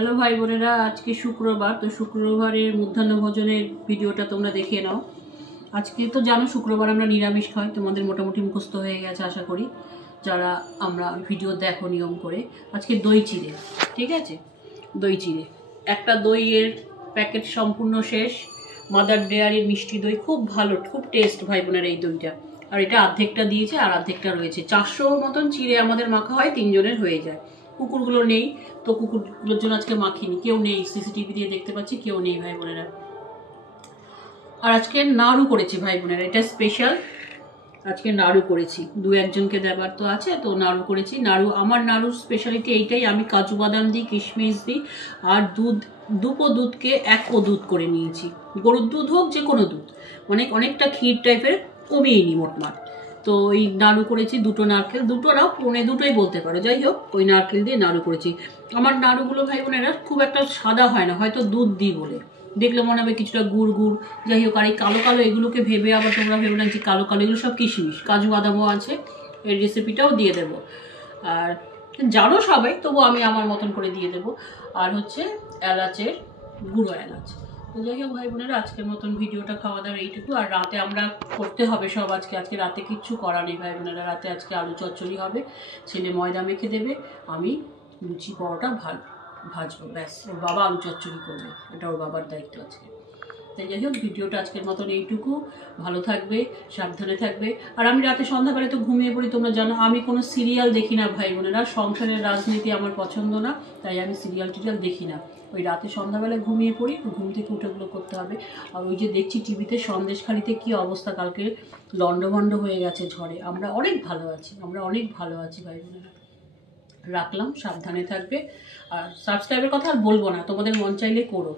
Hello ভাই বোনেরা, আজকে শুক্রবার, তো শুক্রবারের মধ্যাহ্ন ভোজনের ভিডিওটা তোমরা দেখে নাও। আজকে তো জানো শুক্রবার আমরা নিরামিষ খাই, তোমাদের মোটামুটি মুখস্থ হয়ে গেছে আশা করি, যারা আমরা ভিডিও দেখো নিয়ম করে। আজকে দই চিড়ে, ঠিক আছে, দই চিড়ে একটা দইয়ের প্যাকেট সম্পূর্ণ শেষ। মাদার ডেয়ারির মিষ্টি দই, খুব ভালো, খুব টেস্ট ভাই বোনের এই দইটা। আর এটা অর্ধেকটা দিয়েছে আর অর্ধেকটা রয়েছে। 400 মতন চিড়ে আমাদের মাখা হয়, 3 জনের হয়ে যায়। কুকুরগুলো নেই, তো কুকুরগুলোর জন্য আজকে মাখিনি, কেউ নেই, সিসিটিভি দিয়ে দেখতে পাচ্ছি কেউ নেই ভাই বোনেরা। আর আজকে নাড়ু করেছি ভাই বোনেরা, এটা স্পেশাল, আজকে নাড়ু করেছি। 2-1 জনকে দেবার তো আছে, তো নাড়ু করেছি। নাড়ু, আমার নাড়ুর স্পেশালিটি এইটাই, আমি কাজু বাদাম দিই, কিশমিশ দিই, আর দুধ, 2 পো দুধকে 1 পো দুধ করে নিয়েছি। গরুর দুধ হোক, যে কোনো দুধ, অনেকটা ক্ষীর টাইপের কমিয়ে নিই মোটমাট। তো ওই নাড়ু করেছি, 2টো নারকেল, 2টো না, 2.25 বলতে পারো, যাই হোক ওই নারকেল দিয়ে নাড়ু করেছি। আমার নাড়ুগুলো ভাই বোনেরা খুব একটা সাদা হয় না, হয়তো দুধ দিই বলে দেখলে মনে হবে কিছুটা গুড় গুড়, যাই হোক। আর এই কালো কালো এগুলোকে ভেবে আবার তোমরা ভেবে না যে কালো কালো, এগুলো সব কিশমিশ, কাজু বাদামও আছে, এর রেসিপিটাও দিয়ে দেবো। আর জানো সবাই, তবু আমি আমার মতন করে দিয়ে দেবো। আর হচ্ছে এলাচের গুঁড়ো এলাচ। তো যাই হোক ভাই বোনেরা, আজকের মতন ভিডিওটা খাওয়া দাওয়ার এইটুকু। আর রাতে আমরা করতে হবে সব, আজকে রাতে কিচ্ছু করা নেই ভাই বোনেরা। রাতে আজকে আলু চচ্চড়ি হবে, ছেলে ময়দা মেখে দেবে, আমি লুচি পরোটা ভাজবো, ব্যাস। ওর বাবা আলু চচ্চড়ি করবে, এটা ওর বাবার দায়িত্ব আজকে। তাই যাই হোক, ভিডিওটা আজকের মতন এইটুকু। ভালো থাকবে, সাবধানে থাকবে। আর আমি রাতে সন্ধ্যাবেলায় তো ঘুমিয়ে পড়ি, তোমরা জানো। আমি কোনো সিরিয়াল দেখি না ভাই বোনেরা, সংসারের রাজনীতি আমার পছন্দ না, তাই আমি সিরিয়াল টিরিয়াল দেখি না। ওই রাতে সন্ধ্যাবেলায় ঘুমিয়ে পড়ি, ঘুম থেকে উঠেগুলো করতে হবে। আর ওই যে দেখছি টিভিতে সন্দেশখালিতে কী অবস্থা, কালকে লন্ডভন্ড হয়ে গেছে ঝড়ে। আমরা অনেক ভালো আছি ভাই বোনেরা। রাখলাম, সাবধানে থাকবে। আর সাবস্ক্রাইবের কথা আর বলবো না, তোমাদের মন চাইলে করো।